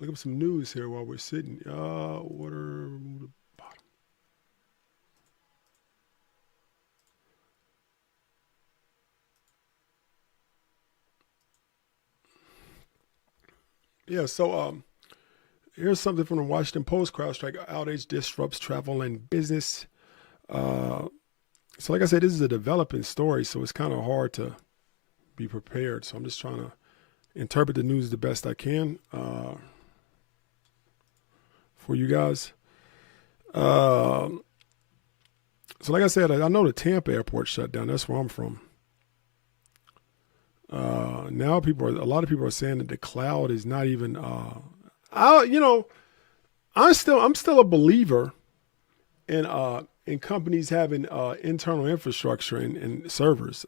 look up some news here while we're sitting. Order move the bottom. Yeah, so here's something from the Washington Post. CrowdStrike outage disrupts travel and business. Uh, so like I said, this is a developing story, so it's kind of hard to be prepared. So I'm just trying to interpret the news the best I can for you guys. So like I said, I know the Tampa airport shut down. That's where I'm from. Now a lot of people are saying that the cloud is not even. I'm still a believer in companies having internal infrastructure and servers.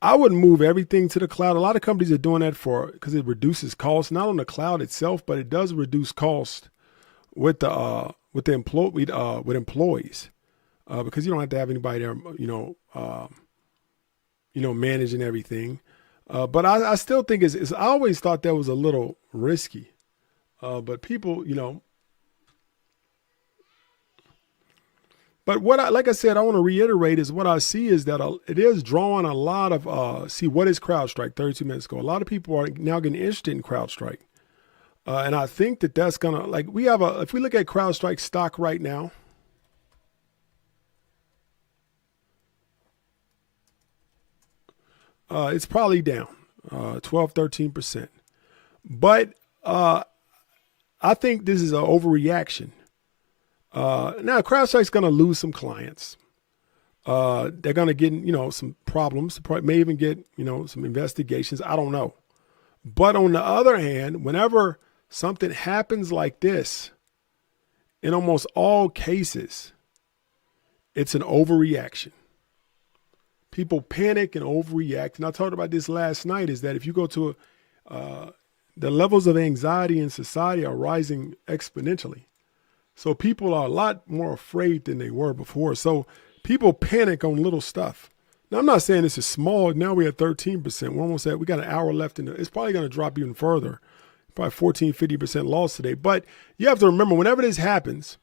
I wouldn't move everything to the cloud. A lot of companies are doing that because it reduces cost, not on the cloud itself, but it does reduce cost with with employees because you don't have to have anybody there, managing everything. But I still think I always thought that was a little risky. But people, but like I said, I want to reiterate is what I see is that it is drawing a lot of, what is CrowdStrike 32 minutes ago? A lot of people are now getting interested in CrowdStrike. And I think that's going to, if we look at CrowdStrike stock right now, it's probably down 12, 13%. But I think this is an overreaction. Now, CrowdStrike's going to lose some clients. They're going to get, some problems. May even get, some investigations. I don't know. But on the other hand, whenever something happens like this, in almost all cases, it's an overreaction. People panic and overreact. And I talked about this last night, is that if you go to the levels of anxiety in society are rising exponentially. So people are a lot more afraid than they were before. So people panic on little stuff. Now, I'm not saying this is small. Now we're at 13%. We're almost we got an hour left. It's probably going to drop even further. Probably 14, 50% loss today. But you have to remember, whenever this happens,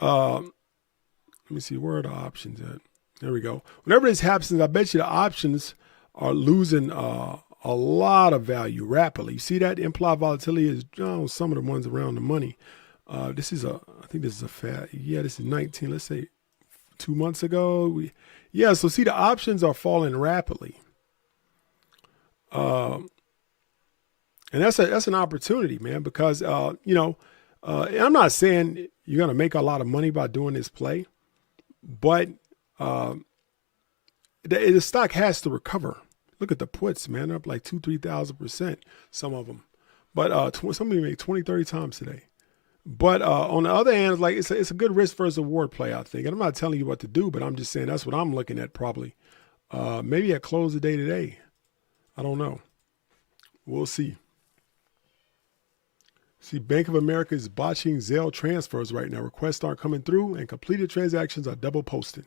let me see, where are the options at? There we go. Whenever this happens, I bet you the options are losing a lot of value rapidly. You see that implied volatility is some of the ones around the money. I think this is a fat. Yeah, this is 19. Let's say 2 months ago. So see, the options are falling rapidly. And that's an opportunity, man, because I'm not saying you're gonna make a lot of money by doing this play, but the stock has to recover. Look at the puts, man. They're up like 3,000%, some of them. But some of them make 20, 30 times today. But on the other hand, it's a good risk versus reward play, I think. And I'm not telling you what to do, but I'm just saying that's what I'm looking at probably. Maybe at close the day today. I don't know. We'll see. See, Bank of America is botching Zelle transfers right now. Requests aren't coming through, and completed transactions are double posted.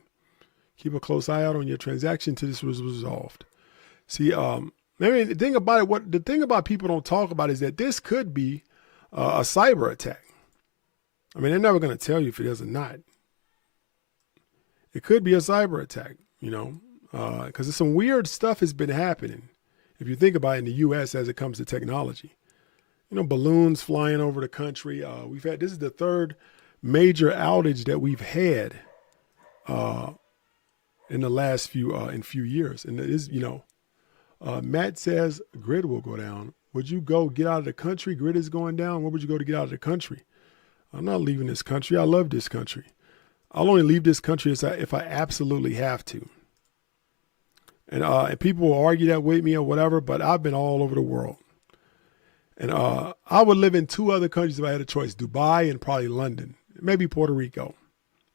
Keep a close eye out on your transaction until this was resolved. See, the thing about people don't talk about is that this could be a cyber attack. I mean, they're never going to tell you if it is or not. It could be a cyber attack, because some weird stuff has been happening. If you think about it in the U.S. as it comes to technology, balloons flying over the country. This is the third major outage that we've had in the last few years. And it is, Matt says grid will go down. Would you go get out of the country? Grid is going down. Where would you go to get out of the country? I'm not leaving this country. I love this country. I'll only leave this country if I absolutely have to. And people will argue that with me or whatever, but I've been all over the world. And I would live in 2 other countries if I had a choice, Dubai and probably London, maybe Puerto Rico.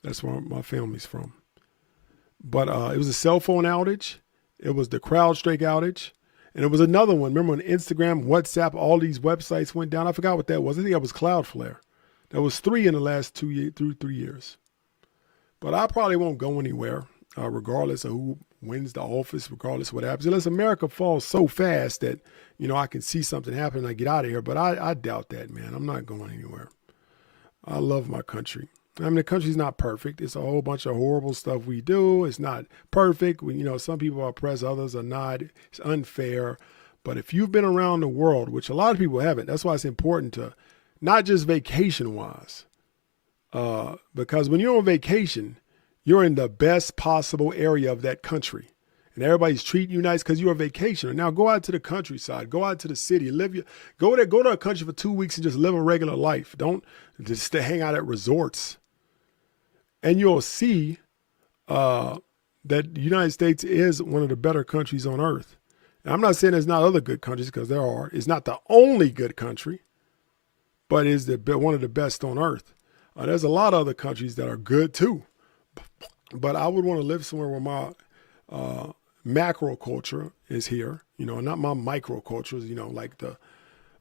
That's where my family's from. But it was a cell phone outage. It was the CrowdStrike outage. And it was another one. Remember when Instagram, WhatsApp, all these websites went down? I forgot what that was. I think that was Cloudflare. That was 3 in the last 3 years. But I probably won't go anywhere, regardless of wins the office regardless of what happens. Unless America falls so fast that, I can see something happen and I get out of here. But I doubt that, man. I'm not going anywhere. I love my country. I mean, the country's not perfect. It's a whole bunch of horrible stuff we do. It's not perfect. Some people are oppressed, others are not. It's unfair. But if you've been around the world, which a lot of people haven't, that's why it's important to not just vacation-wise. Because when you're on vacation, you're in the best possible area of that country. And everybody's treating you nice because you're a vacationer. Now go out to the countryside, go out to the city, go to a country for 2 weeks and just live a regular life. Don't just hang out at resorts. And you'll see that the United States is one of the better countries on earth. And I'm not saying there's not other good countries, because there are. It's not the only good country, but it's one of the best on earth. There's a lot of other countries that are good too. But I would want to live somewhere where my macro culture is here, not my micro cultures, like the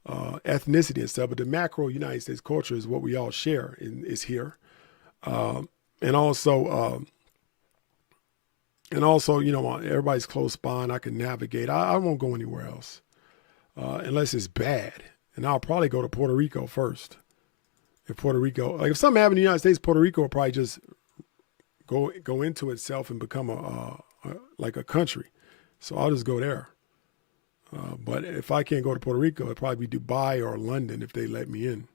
ethnicity and stuff, but the macro United States culture is what we all share is here. And also, everybody's close by and I can navigate. I won't go anywhere else unless it's bad. And I'll probably go to Puerto Rico first. If something happened in the United States, Puerto Rico will probably just go into itself and become like a country. So I'll just go there. But if I can't go to Puerto Rico, it'll probably be Dubai or London if they let me in.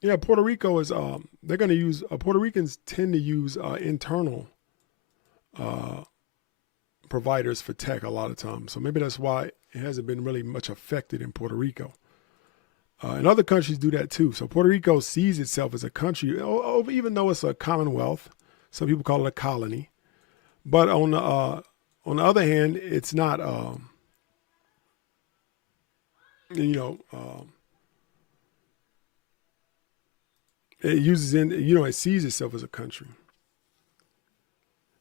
Yeah, Puerto Rico is, they're going to use, Puerto Ricans tend to use internal providers for tech a lot of times. So maybe that's why it hasn't been really much affected in Puerto Rico. And other countries do that too. So Puerto Rico sees itself as a country, even though it's a commonwealth. Some people call it a colony. But on the other hand, it's not, it sees itself as a country.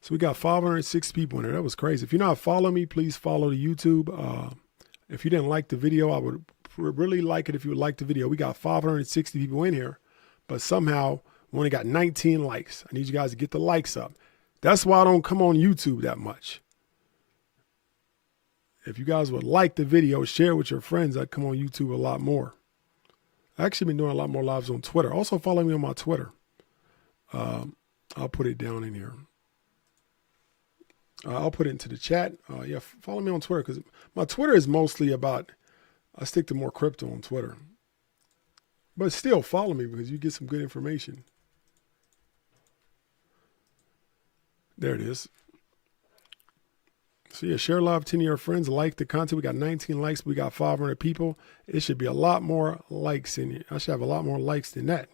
So we got 506 people in there. That was crazy. If you're not following me, please follow the YouTube. If you didn't like the video, I would really like it if you would like the video. We got 560 people in here, but somehow we only got 19 likes. I need you guys to get the likes up. That's why I don't come on YouTube that much. If you guys would like the video, share it with your friends, I'd come on YouTube a lot more. I've actually been doing a lot more lives on Twitter. Also follow me on my Twitter. I'll put it down in here. I'll put it into the chat. Follow me on Twitter, because my Twitter is mostly about, I stick to more crypto on Twitter. But still follow me because you get some good information. There it is. So share live 10 of your friends, like the content. We got 19 likes, we got 500 people. It should be a lot more likes in it. I should have a lot more likes than that.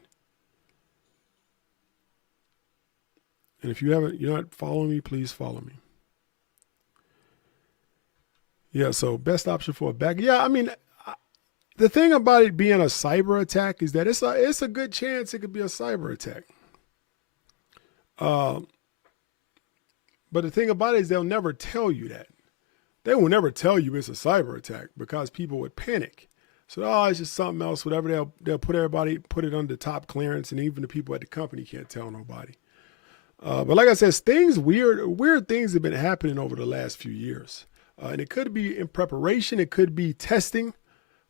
And if you're not following me, please follow me. Yeah, so best option for a back. Yeah, I mean, the thing about it being a cyber attack is that it's a good chance it could be a cyber attack. But the thing about it is they'll never tell you that. They will never tell you it's a cyber attack because people would panic. So, it's just something else, whatever. They'll put it under top clearance, and even the people at the company can't tell nobody. But like I said, weird things have been happening over the last few years. And it could be in preparation. It could be testing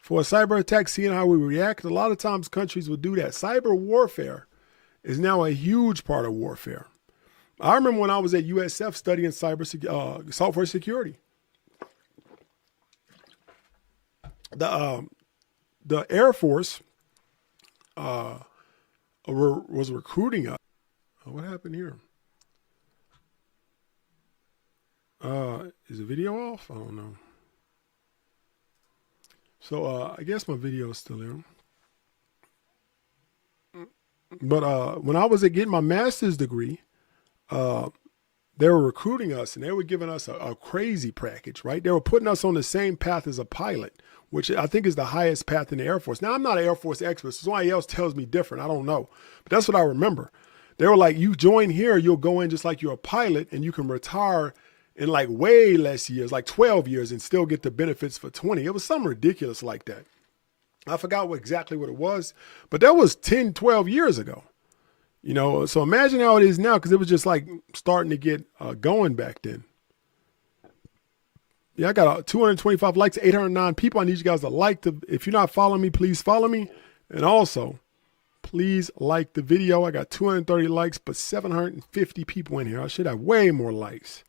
for a cyber attack, seeing how we react. A lot of times countries will do that. Cyber warfare is now a huge part of warfare. I remember when I was at USF studying software security. The Air Force was recruiting us. What happened here? Is the video off? I don't know. So I guess my video is still there. But when I was getting my master's degree, they were recruiting us and they were giving us a crazy package, right? They were putting us on the same path as a pilot, which I think is the highest path in the Air Force. Now, I'm not an Air Force expert, so somebody else tells me different. I don't know. But that's what I remember. They were like, you join here, you'll go in just like you're a pilot, and you can retire in like way less years, like 12 years, and still get the benefits for 20. It was something ridiculous like that. I forgot exactly what it was, but that was 10, 12 years ago. So imagine how it is now, because it was just like starting to get going back then. Yeah, I got 225 likes, 809 people. I need you guys to like if you're not following me, please follow me. And also, please like the video. I got 230 likes, but 750 people in here. I should have way more likes.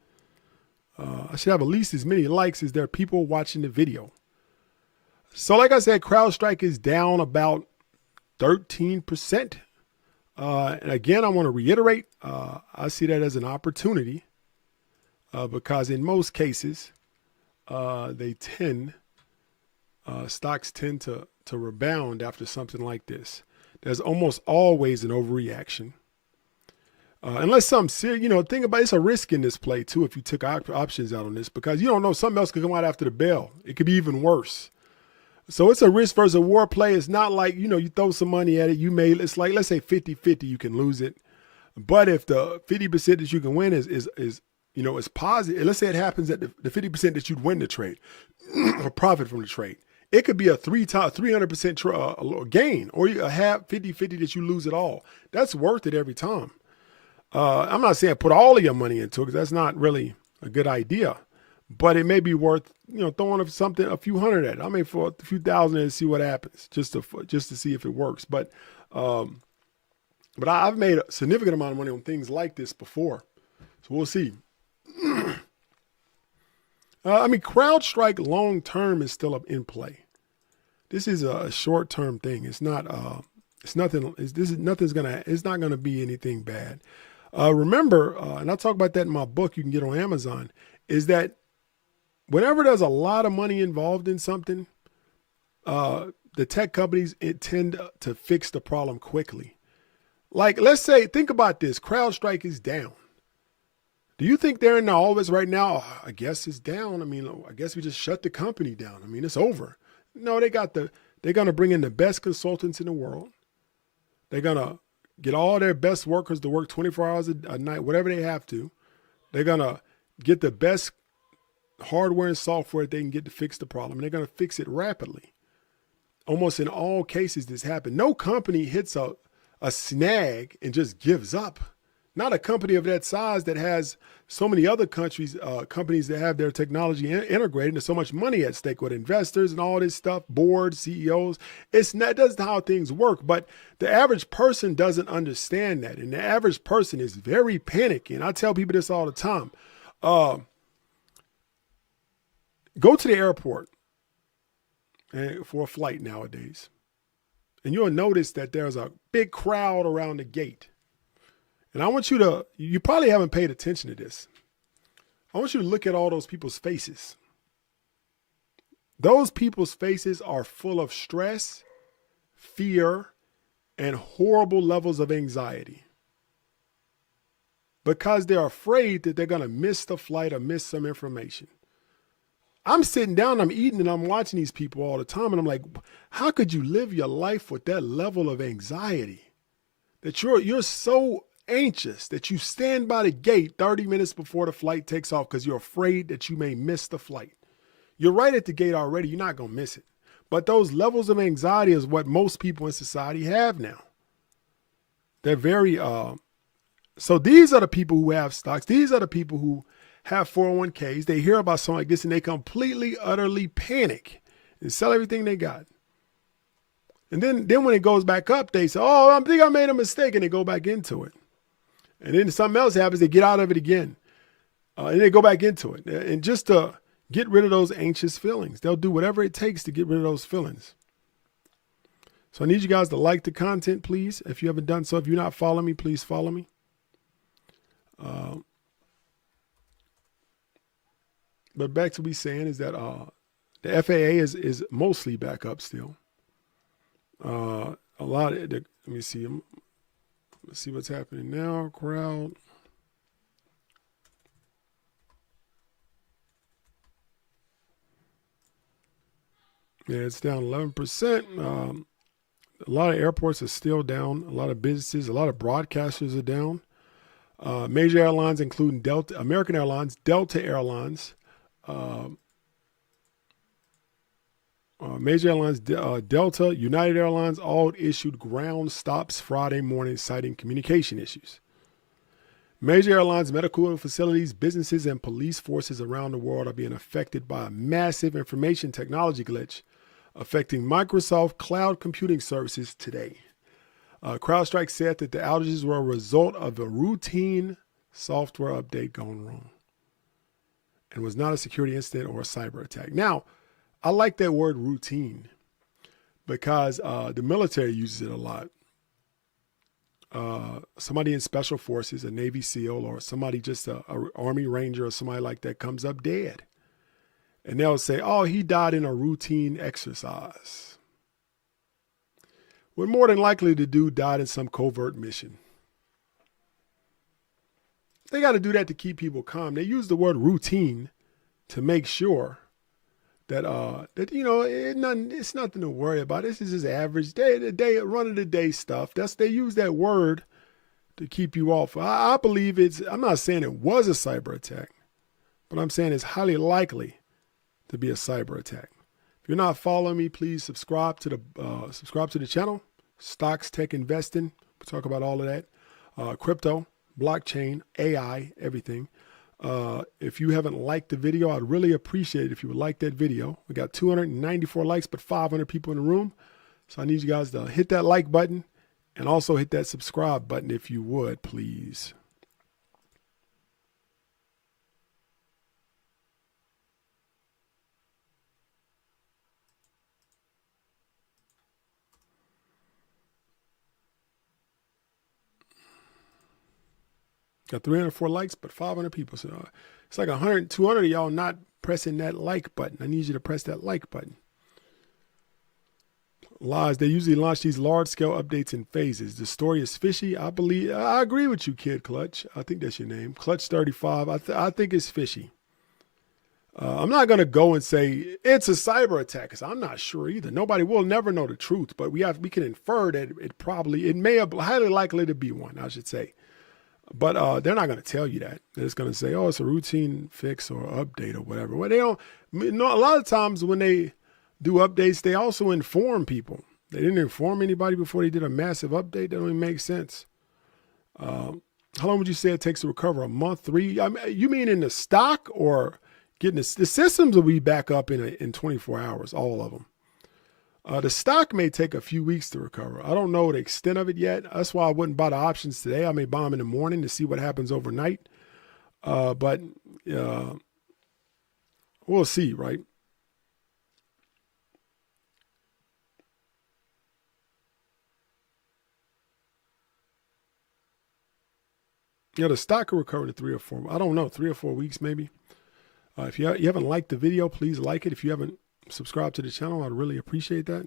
I should have at least as many likes as there are people watching the video. So like I said, CrowdStrike is down about 13%. And again, I want to reiterate, I see that as an opportunity because in most cases, stocks tend to rebound after something like this. There's almost always an overreaction. Unless something serious, think about it's a risk in this play too if you took options out on this, because you don't know, something else could come out after the bell. It could be even worse. So it's a risk versus a war play. It's not like, you throw some money at it, it's like, let's say 50-50, you can lose it. But if the 50% that you can win is positive, let's say it happens at the 50% that you'd win the trade or profit from the trade, it could be a 300% gain, or a half 50-50 that you lose it all. That's worth it every time. I'm not saying put all of your money into it, because that's not really a good idea, but it may be worth, throwing a few hundred at it. I mean, for a few thousand and see what happens, just to see if it works. But I've made a significant amount of money on things like this before, so we'll see. CrowdStrike long term is still in play. This is a short term thing. It's not. It's nothing. It's not gonna be anything bad. Remember, and I talk about that in my book you can get on Amazon, is that whenever there's a lot of money involved in something, the tech companies tend to fix the problem quickly. Like, let's say, think about this: CrowdStrike is down. Do you think they're in the office right now? Oh, I guess it's down. I guess we just shut the company down. It's over. No, they're going to bring in the best consultants in the world. They're going to get all their best workers to work 24 hours a night, whatever they have to. They're going to get the best hardware and software that they can get to fix the problem. They're going to fix it rapidly. Almost in all cases, this happens. No company hits a snag and just gives up. Not a company of that size that has so many other companies that have their technology integrated. There's so much money at stake with investors and all this stuff, boards, CEOs. That's not how things work. But the average person doesn't understand that. And the average person is very panicky. And I tell people this all the time. Go to the airport for a flight nowadays, and you'll notice that there's a big crowd around the gate. And I want you probably haven't paid attention to this. I want you to look at all those people's faces. Those people's faces are full of stress, fear, and horrible levels of anxiety, because they're afraid that they're going to miss the flight or miss some information. I'm sitting down, I'm eating, and I'm watching these people all the time. And I'm like, how could you live your life with that level of anxiety? That you're so anxious that you stand by the gate 30 minutes before the flight takes off because you're afraid that you may miss the flight. You're right at the gate already. You're not going to miss it. But those levels of anxiety is what most people in society have now. They're very, so these are the people who have stocks. These are the people who have 401ks. They hear about something like this and they completely, utterly panic and sell everything they got. And then when it goes back up, they say, oh, I think I made a mistake, and they go back into it. And then something else happens, they get out of it again. And they go back into it. And just to get rid of those anxious feelings, they'll do whatever it takes to get rid of those feelings. So I need you guys to like the content, please. If you haven't done so, if you're not following me, please follow me. But back to what we're saying is that the FAA is mostly back up still. A lot of let me see. Let's see what's happening now. Crowd. Yeah, it's down 11%. A lot of airports are still down. A lot of businesses, a lot of broadcasters are down. Major airlines, including Delta, American Airlines, Delta Airlines, Major airlines, Delta, United Airlines, all issued ground stops Friday morning, citing communication issues. Major airlines, medical facilities, businesses, and police forces around the world are being affected by a massive information technology glitch affecting Microsoft cloud computing services today. CrowdStrike said that the outages were a result of a routine software update gone wrong and was not a security incident or a cyber attack. Now, I like that word routine because the military uses it a lot. Somebody in special forces, a Navy SEAL, or somebody just a Army Ranger or somebody like that comes up dead. And they'll say, oh, he died in a routine exercise. When more than likely the dude died in some covert mission. They got to do that to keep people calm. They use the word routine to make sure that it's nothing to worry about. This is just average day, run of the day stuff. They use that word to keep you off. I believe I'm not saying it was a cyber attack, but I'm saying it's highly likely to be a cyber attack. If you're not following me, please subscribe to the channel. Stocks, tech investing. We talk about all of that. Crypto, blockchain, AI, everything. If you haven't liked the video, I'd really appreciate it if you would like that video. We got 294 likes, but 500 people in the room. So I need you guys to hit that like button and also hit that subscribe button if you would, please. Got 304 likes, but 500 people. So it's like 100, 200 of y'all not pressing that like button. I need you to press that like button. Lies. They usually launch these large-scale updates in phases. The story is fishy. I agree with you, Kid Clutch. I think that's your name. Clutch35. I think it's fishy. I'm not going to go and say it's a cyber attack because I'm not sure either. Nobody will never know the truth, but we can infer that it may have highly likely to be one, I should say. But they're not going to tell you that. They're just going to say, oh, it's a routine fix or update or whatever. Well, they don't. A lot of times when they do updates, they also inform people. They didn't inform anybody before they did a massive update. That don't even make sense. How long would you say it takes to recover? A month, 3? I mean, you mean in the stock or getting the systems will be back up in 24 hours, all of them. The stock may take a few weeks to recover. I don't know the extent of it yet. That's why I wouldn't buy the options today. I may buy them in the morning to see what happens overnight. But we'll see, right? Yeah, the stock could recover in 3 or 4. I don't know, 3 or 4 weeks maybe. If you haven't liked the video, please like it. If you haven't subscribe to the channel, I'd really appreciate that.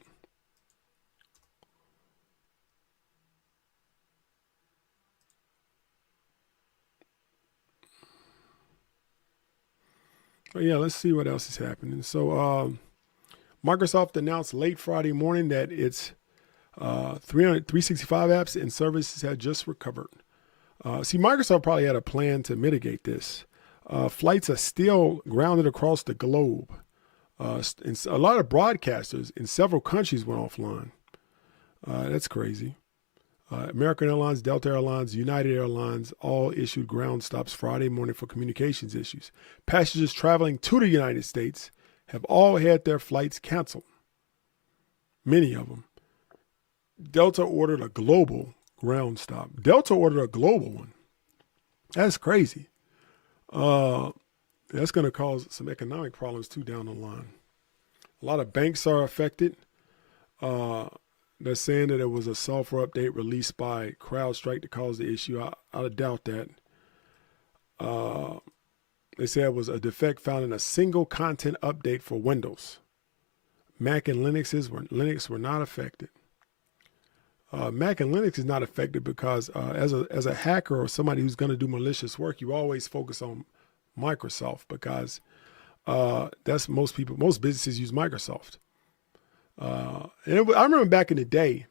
But yeah, let's see what else is happening. So Microsoft announced late Friday morning that its 365 apps and services had just recovered. See, Microsoft probably had a plan to mitigate this. Flights are still grounded across the globe. And a lot of broadcasters in several countries went offline. That's crazy. American Airlines, Delta Airlines, United Airlines all issued ground stops Friday morning for communications issues. Passengers traveling to the United States have all had their flights canceled. Many of them. Delta ordered a global ground stop. Delta ordered a global one. That's crazy. That's going to cause some economic problems too down the line. A lot of banks are affected. They're saying that it was a software update released by CrowdStrike to cause the issue. I doubt that. They say it was a defect found in a single content update for Windows. Mac and Linux were not affected. Mac and Linux is not affected because as a hacker or somebody who's going to do malicious work, you always focus on Microsoft because that's most businesses use Microsoft. I remember back in the day,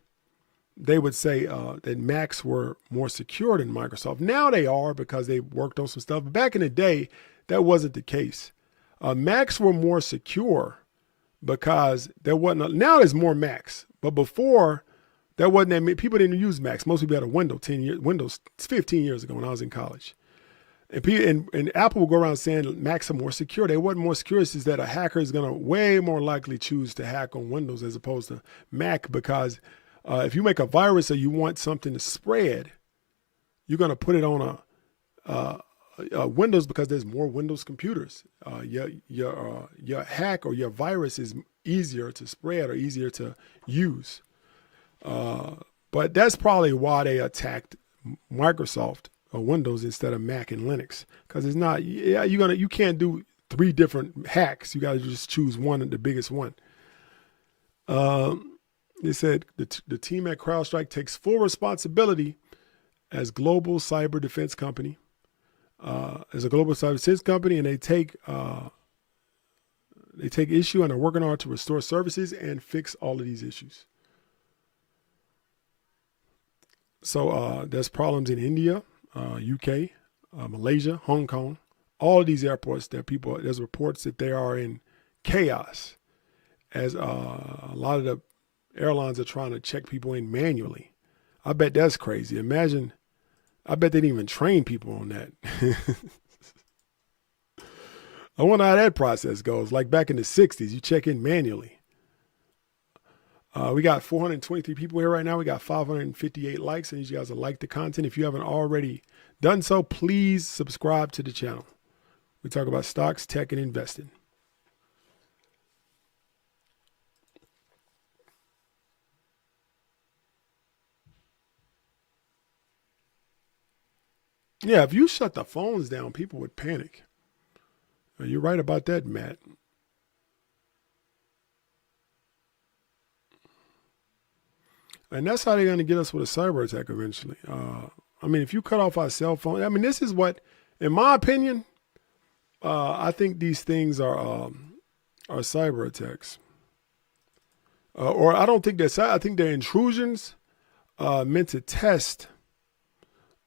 they would say that Macs were more secure than Microsoft. Now they are because they worked on some stuff. But back in the day, that wasn't the case. Macs were more secure because there wasn't. Now there's more Macs, but before there wasn't that many. People didn't use Macs. Most people had a Windows 15 years ago when I was in college. And Apple will go around saying Macs are more secure. They wasn't more secure. It's just that a hacker is going to way more likely choose to hack on Windows as opposed to Mac, because if you make a virus or you want something to spread, you're going to put it on a Windows because there's more Windows computers. Your hack or your virus is easier to spread or easier to use. But that's probably why they attacked Microsoft or Windows instead of Mac and Linux, because it's not. Yeah, you can't do 3 different hacks. You got to just choose one, the biggest one. They said the team at CrowdStrike takes full responsibility as global cyber defense company, as a global cyber defense company, and they take issue and are working hard to restore services and fix all of these issues. So there's problems in India, UK, Malaysia, Hong Kong, all of these airports that there's reports that they are in chaos, as a lot of the airlines are trying to check people in manually. I bet that's crazy. Imagine, I bet they didn't even train people on that. I wonder how that process goes. Like back in the 60s, you check in manually. We got 423 people here right now. We got 558 likes. I need you guys to like the content. If you haven't already done so, please subscribe to the channel. We talk about stocks, tech, and investing. Yeah, if you shut the phones down, people would panic. You're right about that, Matt. And that's how they're going to get us with a cyber attack eventually. I mean, if you cut off our cell phone, I mean, this is what, in my opinion, I think these things are cyber attacks. Or I don't think I think they're intrusions meant to test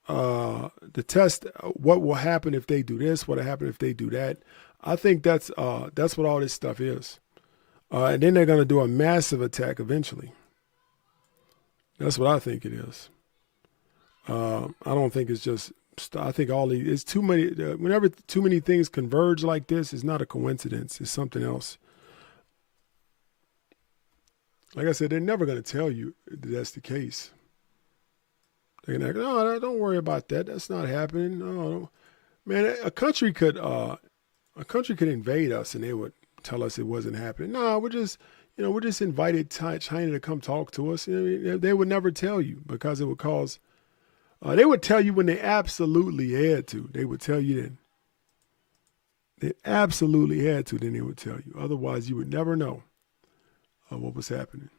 what will happen if they do this, what will happen if they do that. I think that's what all this stuff is. And then they're going to do a massive attack eventually. That's what I think it is. I don't think it's just. I think it's too many. Whenever too many things converge like this, it's not a coincidence. It's something else. Like I said, they're never going to tell you that that's the case. They're going to no, don't worry about that. That's not happening. No, man, a country could invade us and they would tell us it wasn't happening. No, we're just invited China to come talk to us. They would never tell you because it would cause. They would tell you when they absolutely had to. They would tell you then. They absolutely had to. Then they would tell you. Otherwise, you would never know what was happening.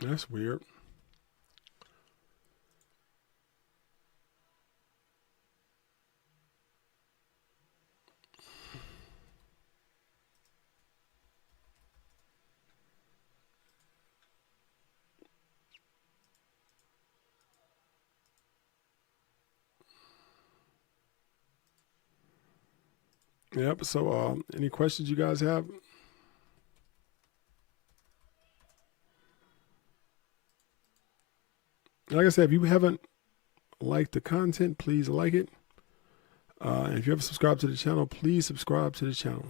That's weird. Yep. So, any questions you guys have? Like I said, if you haven't liked the content, please like it. And if you haven't subscribed to the channel, please subscribe to the channel.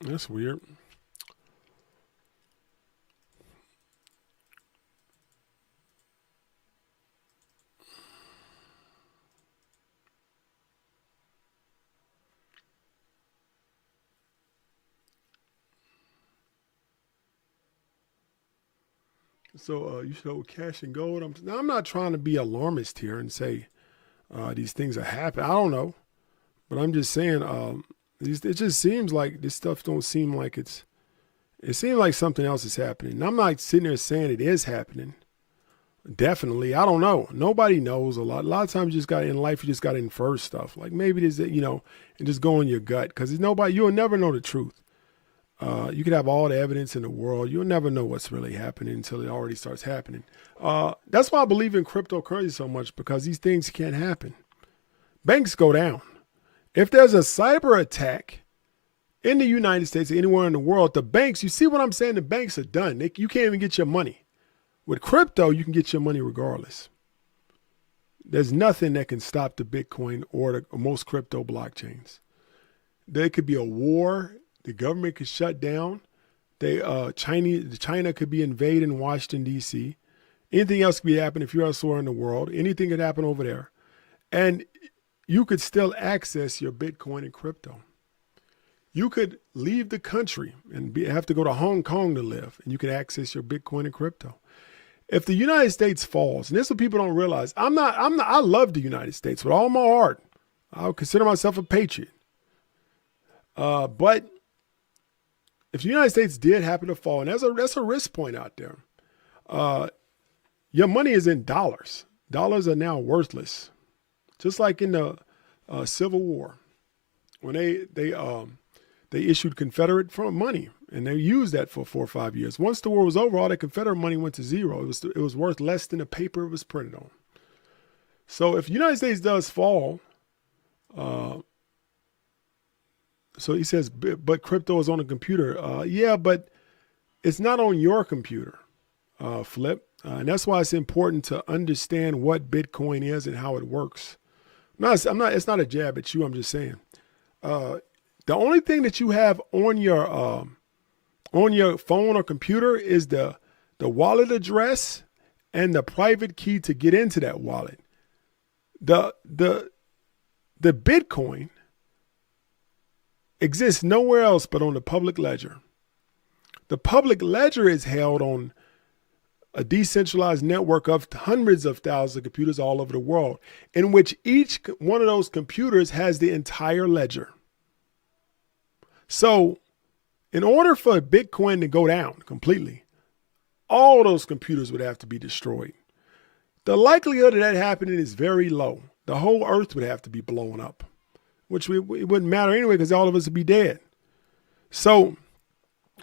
That's weird. So you show cash and gold. I'm not trying to be alarmist here and say these things are happening. I don't know, but I'm just saying it just seems like this stuff don't seem like it's. It seems like something else is happening. And I'm not sitting there saying it is happening. Definitely, I don't know. Nobody knows a lot. A lot of times, you just got in life, you just got to infer stuff. Like maybe there's, and just go on your gut because nobody. You'll never know the truth. You could have all the evidence in the world. You'll never know what's really happening until it already starts happening. That's why I believe in cryptocurrency so much because these things can't happen. Banks go down. If there's a cyber attack in the United States or anywhere in the world, the banks, you see what I'm saying? The banks are done. You can't even get your money. With crypto, you can get your money regardless. There's nothing that can stop the Bitcoin or most crypto blockchains. There could be a war. The government could shut down. China could be invaded in Washington, D.C. Anything else could be happening if you're elsewhere in the world. Anything could happen over there. And you could still access your Bitcoin and crypto. You could leave the country and have to go to Hong Kong to live, and you could access your Bitcoin and crypto. If the United States falls, and this is what people don't realize, I love the United States with all my heart. I would consider myself a patriot. But if the United States did happen to fall, and that's a risk point out there, your money is in dollars. Dollars are now worthless. Just like in the Civil War, when they issued Confederate money, and they used that for 4 or 5 years. Once the war was over, all that Confederate money went to zero. It was worth less than the paper it was printed on. So if the United States does fall, so he says, but crypto is on a computer. Yeah, but it's not on your computer, Flip. And that's why it's important to understand what Bitcoin is and how it works. It's not a jab at you. I'm just saying. The only thing that you have on your phone or computer is the wallet address and the private key to get into that wallet. The Bitcoin exists nowhere else but on the public ledger. The public ledger is held on a decentralized network of hundreds of thousands of computers all over the world, in which each one of those computers has the entire ledger. So in order for Bitcoin to go down completely, all those computers would have to be destroyed. The likelihood of that happening is very low. The whole earth would have to be blown up, which it wouldn't matter anyway because all of us would be dead. So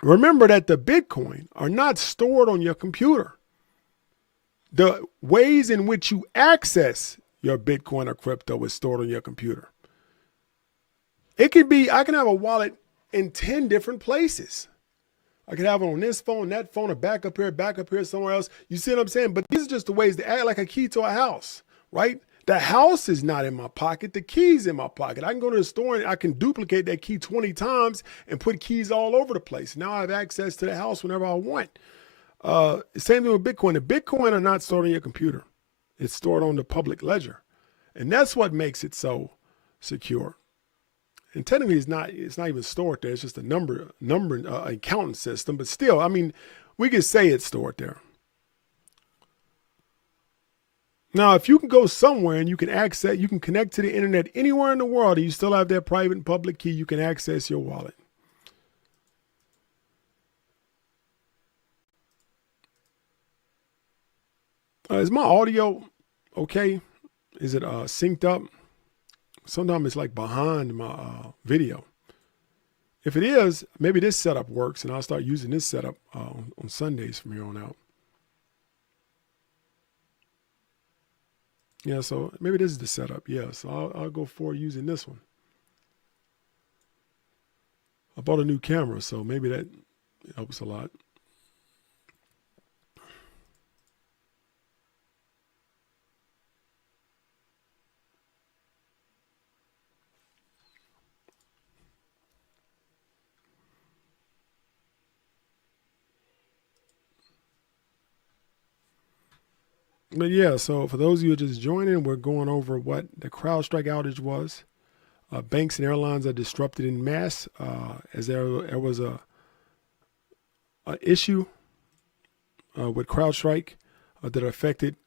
remember that the Bitcoin are not stored on your computer. The ways in which you access your Bitcoin or crypto is stored on your computer. It could be, I can have a wallet in 10 different places. I could have it on this phone, that phone, or back up here, somewhere else. You see what I'm saying? But these are just the ways to act like a key to a house, right? The house is not in my pocket. The key's in my pocket. I can go to the store and I can duplicate that key 20 times and put keys all over the place. Now I have access to the house whenever I want. Same thing with Bitcoin. The Bitcoin are not stored on your computer. It's stored on the public ledger. And that's what makes it so secure. And technically it's not even stored there. It's just a number accounting system. But still, I mean, we could say it's stored there. Now, if you can go somewhere and you can connect to the internet anywhere in the world and you still have that private and public key, you can access your wallet. Is my audio okay? Is it synced up? Sometimes it's like behind my video. If it is, maybe this setup works and I'll start using this setup on Sundays from here on out. Yeah, so maybe this is the setup. Yeah, so I'll go for using this one. I bought a new camera, so maybe that helps a lot. But yeah, so for those of you who are just joining, we're going over what the CrowdStrike outage was. Banks and airlines are disrupted in mass as there was a issue with CrowdStrike that affected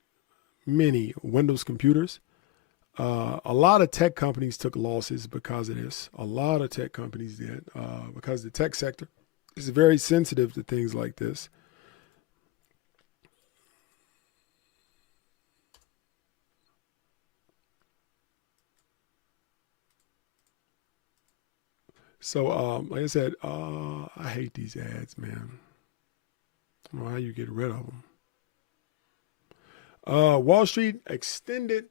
many Windows computers. A lot of tech companies took losses because of this. A lot of tech companies did because the tech sector is very sensitive to things like this. So, like I said, I hate these ads, man. I don't know how you get rid of them. Wall Street extends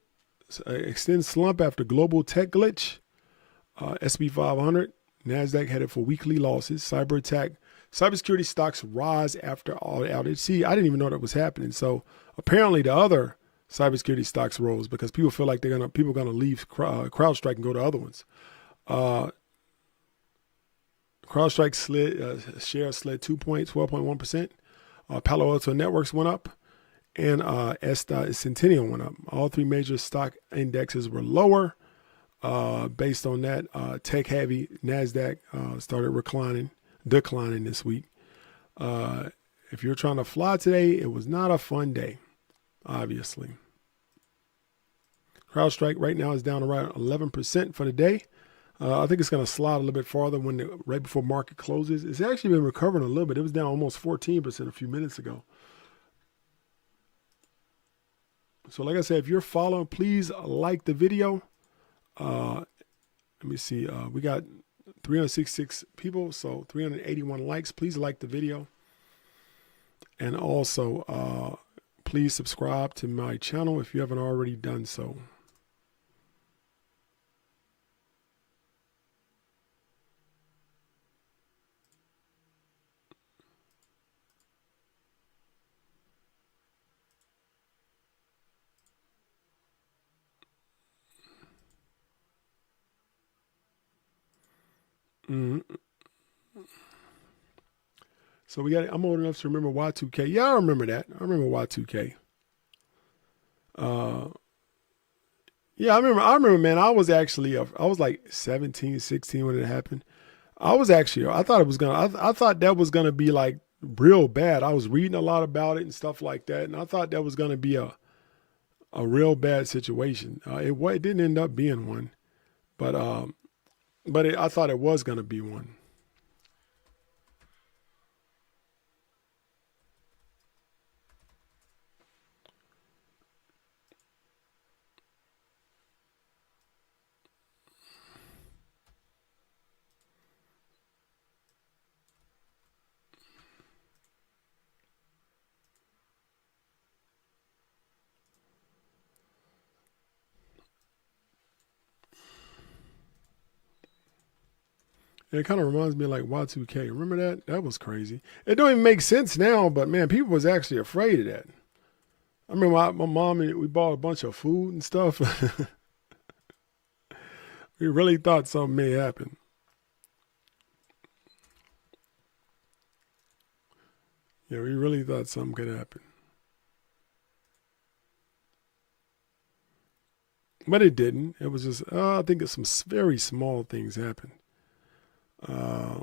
slump after global tech glitch. S&P 500, Nasdaq headed for weekly losses. Cybersecurity stocks rise after all outage. See, I didn't even know that was happening. So apparently, the other cybersecurity stocks rose because people feel like people are gonna leave CrowdStrike and go to other ones. CrowdStrike share slid 12.1%. Palo Alto Networks went up, and Centennial went up. All three major stock indexes were lower. Based on that, tech-heavy Nasdaq started declining this week. If you're trying to fly today, it was not a fun day, obviously. CrowdStrike right now is down around 11% for the day. I think it's going to slide a little bit farther right before market closes. It's actually been recovering a little bit. It was down almost 14% a few minutes ago. So like I said, if you're following, please like the video. Let me see. We got 366 people, so 381 likes. Please like the video. And also, please subscribe to my channel if you haven't already done so. Mm-hmm. So I'm old enough to remember Y2K. Yeah, I remember that. I remember Y2K. Yeah, I remember, man. I was like 17, 16 when it happened. I thought that was gonna be like real bad. I was reading a lot about it and stuff like that, and I thought that was gonna be a real bad situation. It didn't end up being one, but I thought it was gonna be one. It kind of reminds me of like Y2K. Remember that? That was crazy. It don't even make sense now, but man, people was actually afraid of that. I remember my mom and we bought a bunch of food and stuff. We really thought something may happen. Yeah, we really thought something could happen. But it didn't. It was just, I think some very small things happened. Uh,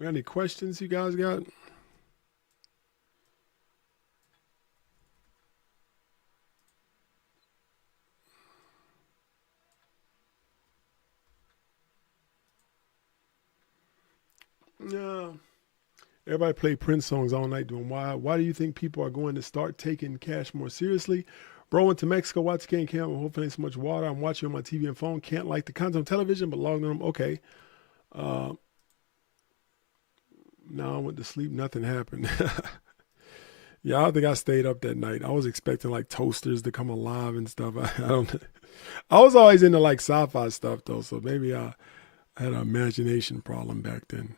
got any questions you guys got? Everybody play Prince songs all night doing why. Why do you think people are going to start taking cash more seriously? Bro, went to Mexico, watch the camp. Hopefully ain't so much water. I'm watching on my TV and phone. Can't like the content on television, but logged on. Okay. Now I went to sleep. Nothing happened. Yeah, I don't think I stayed up that night. I was expecting like toasters to come alive and stuff. I don't. I was always into like sci-fi stuff though, so maybe I had an imagination problem back then.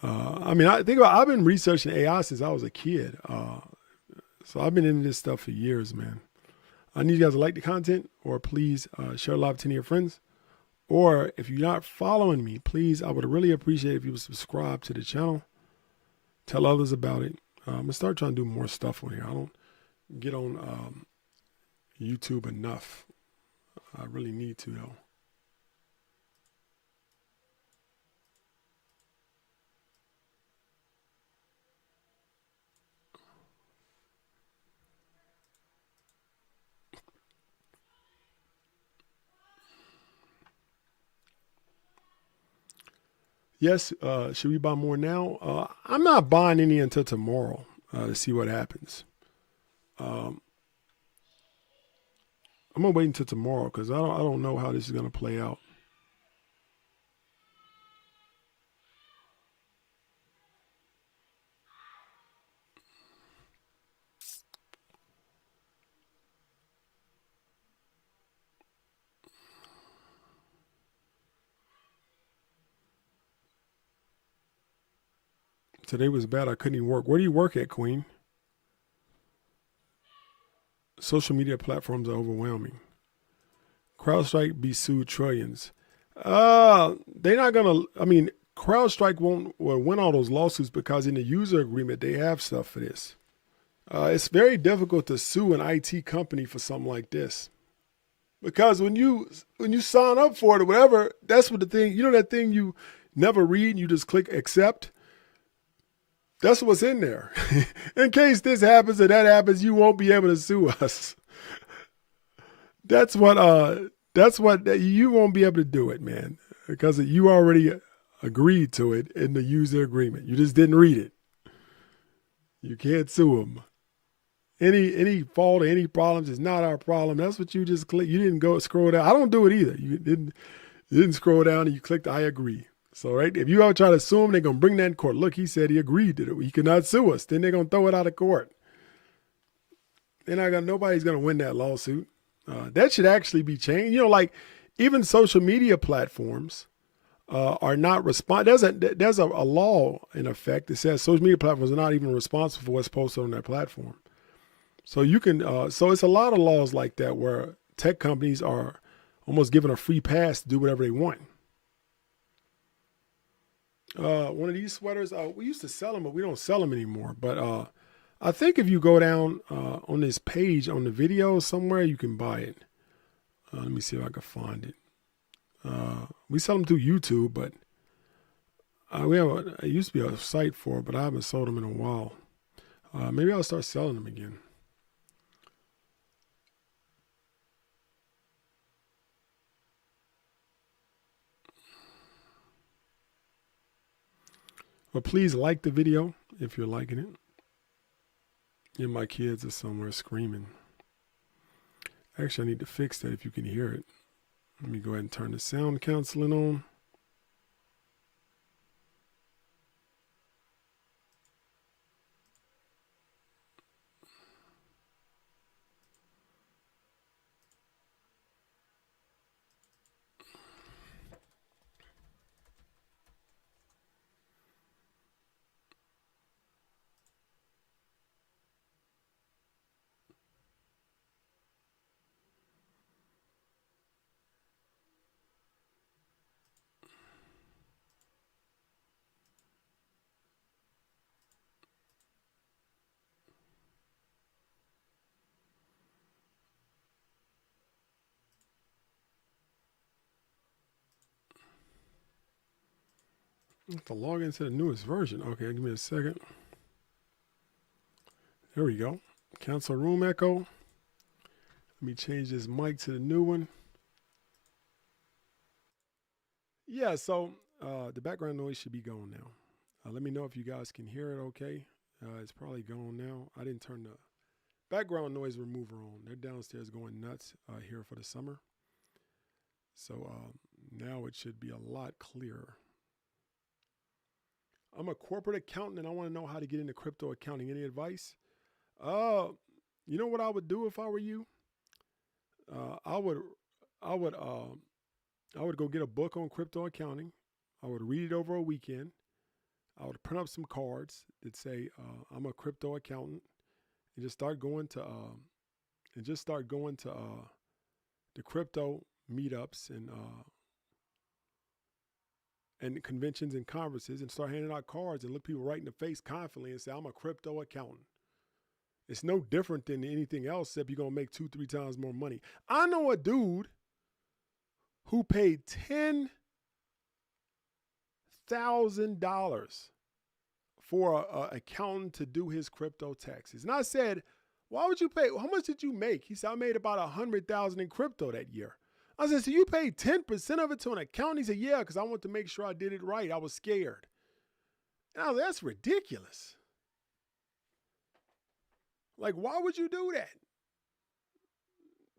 I mean, I think I've been researching AI since I was a kid. So I've been into this stuff for years, man. I need you guys to like the content, or please share live to 10 of your friends. Or if you're not following me, please, I would really appreciate if you would subscribe to the channel. Tell others about it. I'm going to start trying to do more stuff on here. I don't get on YouTube enough. I really need to, though. Yes, should we buy more now? I'm not buying any until tomorrow to see what happens. I'm gonna wait until tomorrow because I don't know how this is gonna play out. Today was bad. I couldn't even work. Where do you work at, Queen? Social media platforms are overwhelming. CrowdStrike be sued trillions. They're not gonna. I mean, CrowdStrike won't win all those lawsuits because in the user agreement they have stuff for this. It's very difficult to sue an IT company for something like this because when you sign up for it or whatever, that's what the thing. You know that thing you never read and you just click accept. That's what's in there. In case this happens or that happens, you won't be able to sue us. That's what you won't be able to do it, man, because you already agreed to it in the user agreement. You just didn't read it. You can't sue them. Any fault or any problems is not our problem. That's what you just click. You didn't go scroll down. I don't do it either. You didn't scroll down and you clicked I agree. So, right, if you ever try to sue him, they're going to bring that in court. Look, he said he agreed to it. He cannot sue us. Then they're going to throw it out of court. Nobody's going to win that lawsuit. That should actually be changed. You know, like even social media platforms are not there's a law in effect that says social media platforms are not even responsible for what's posted on their platform. So you can, so it's a lot of laws like that where tech companies are almost given a free pass to do whatever they want. One of these sweaters, we used to sell them, but we don't sell them anymore. But I think if you go down on this page on the video somewhere, you can buy it. Let me see if I can find it. We sell them through YouTube, but it used to be a site for it, but I haven't sold them in a while. Maybe I'll start selling them again. But please like the video if you're liking it. And my kids are somewhere screaming. Actually, I need to fix that if you can hear it. Let me go ahead and turn the sound canceling on. I have to log into the newest version. Okay, give me a second. There we go. Cancel room echo. Let me change this mic to the new one. Yeah, so the background noise should be gone now. Let me know if you guys can hear it okay. It's probably gone now. I didn't turn the background noise remover on. They're downstairs going nuts here for the summer. So now it should be a lot clearer. I'm a corporate accountant and I want to know how to get into crypto accounting. Any advice? You know what I would do if I were you? I would go get a book on crypto accounting. I would read it over a weekend. I would print up some cards that say I'm a crypto accountant, and just start going to the crypto meetups and conventions and conferences, and start handing out cards and look people right in the face confidently and say, I'm a crypto accountant. It's no different than anything else except you're going to make 2-3 times more money. I know a dude who paid $10,000 for an accountant to do his crypto taxes. And I said, why would you pay? How much did you make? He said, I made about 100,000 in crypto that year. I said, so you paid 10% of it to an accountant? He said, yeah, because I wanted to make sure I did it right. I was scared. And I was like, that's ridiculous. Like, why would you do that?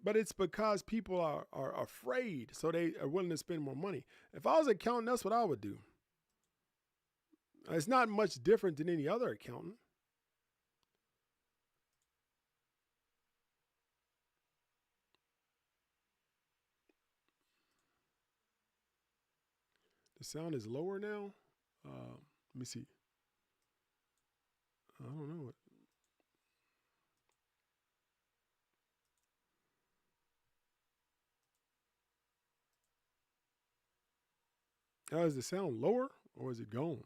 But it's because people are afraid, so they are willing to spend more money. If I was an accountant, that's what I would do. It's not much different than any other accountant. The sound is lower now. Let me see. I don't know. Is the sound lower or is it gone?